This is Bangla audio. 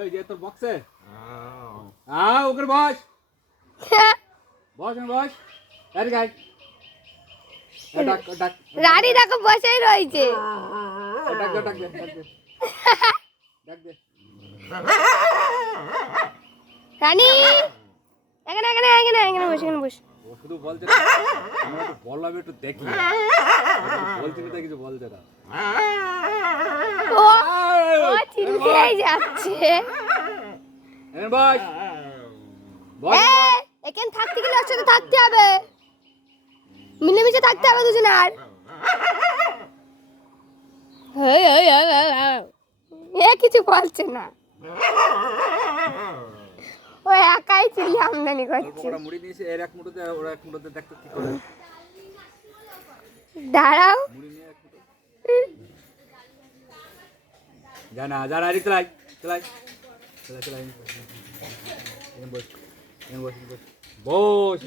এই যে তোর বক্সে ওকে বস বস বস আরে গাই ডাক ডাক রানী দেখো বসেই রয়েছে। ডাক দে ডাক দে ডাক দে ডাক দে রানী এখানে এখানে এখানে এখানে বস এখানে বস। ও শুধু বলছে আমরা একটু বললাম একটু দেখি বলছি না কিছু বলছে না ও ও চিল্লিয়েই যাচ্ছে। এখানে বস বস এখানে থাকতে গেলে একসাথে থাকতে হবে, মিলেমিশে থাকতে হবে দুজনে। আর এ কিছু বলছে না, ও একাই চিল্লি আমদানি করছে। ওরা মুড়ি নিয়েছে এর এক মুঠোতে ওরা এক মুঠোতে দেখতে কি করে। দাঁড়াও মুড়ি নিয়ে এক মুঠো জানা জানা আরে চলাই চলাই চলাই চলাই বস বস বস